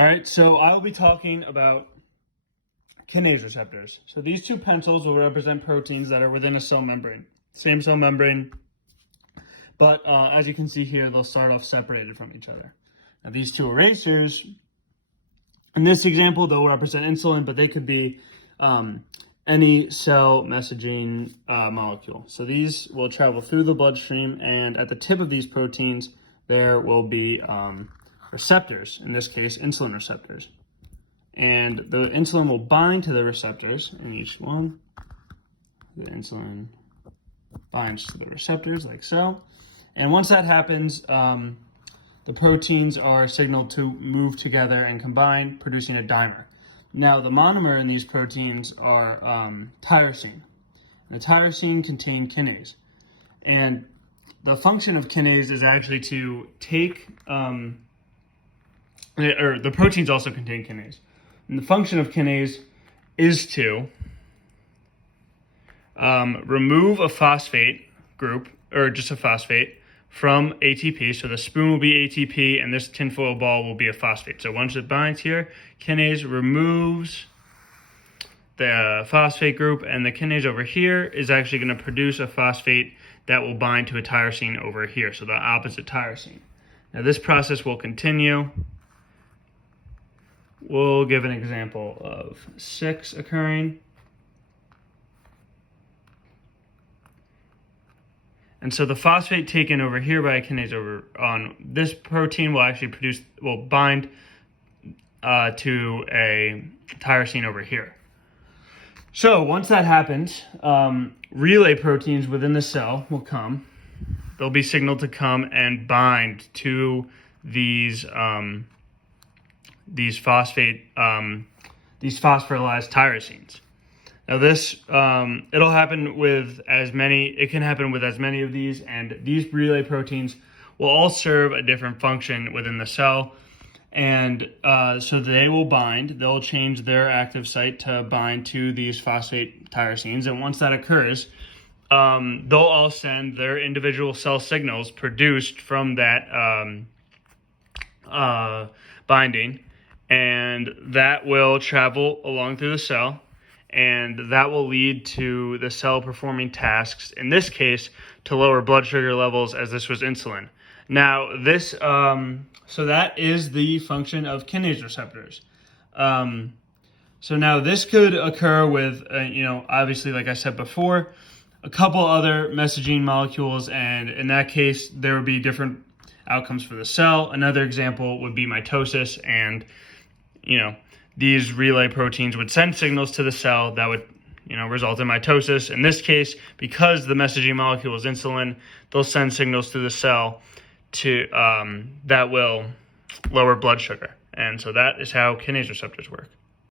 All right, so I will be talking about kinase receptors. So these two pencils will represent proteins that are within a cell membrane. Same cell membrane, but as you can see here, they'll start off separated from each other. Now these two erasers, in this example, they'll represent insulin, but they could be any cell messaging molecule. So these will travel through the bloodstream, and at the tip of these proteins, there will be receptors, in this case, insulin receptors. And the insulin will bind to the receptors in each one. The insulin binds to the receptors like so. And once that happens, the proteins are signaled to move together and combine, producing a dimer. Now, the monomer in these proteins are tyrosine. And the tyrosine contain kinase. And the function of kinase is actually to take, the proteins also contain kinase. And the function of kinase is to remove a phosphate group, or just a phosphate, from ATP. So the spoon will be ATP, and this tinfoil ball will be a phosphate. So once it binds here, kinase removes the phosphate group, and the kinase over here is actually going to produce a phosphate that will bind to a tyrosine over here, so the opposite tyrosine. Now this process will continue. We'll give an example of 6 occurring. And so the phosphate taken over here by a kinase over on this protein will actually bind to a tyrosine over here. So once that happens, relay proteins within the cell will come. They'll be signaled to come and bind to these phosphorylized tyrosines. Now this, it'll happen with it can happen with as many of these, and these relay proteins will all serve a different function within the cell. And so they will bind, they'll change their active site to bind to these phosphate tyrosines. And once that occurs, they'll all send their individual cell signals produced from that binding. And that will travel along through the cell, and that will lead to the cell performing tasks, in this case, to lower blood sugar levels, as this was insulin. Now, this, so that is the function of kinase receptors. So now this could occur with, obviously, like I said before, a couple other messaging molecules, and in that case, there would be different outcomes for the cell. Another example would be mitosis, and these relay proteins would send signals to the cell that would, result in mitosis. In this case, because the messaging molecule is insulin, they'll send signals to the cell to that will lower blood sugar. And so that is how kinase receptors work.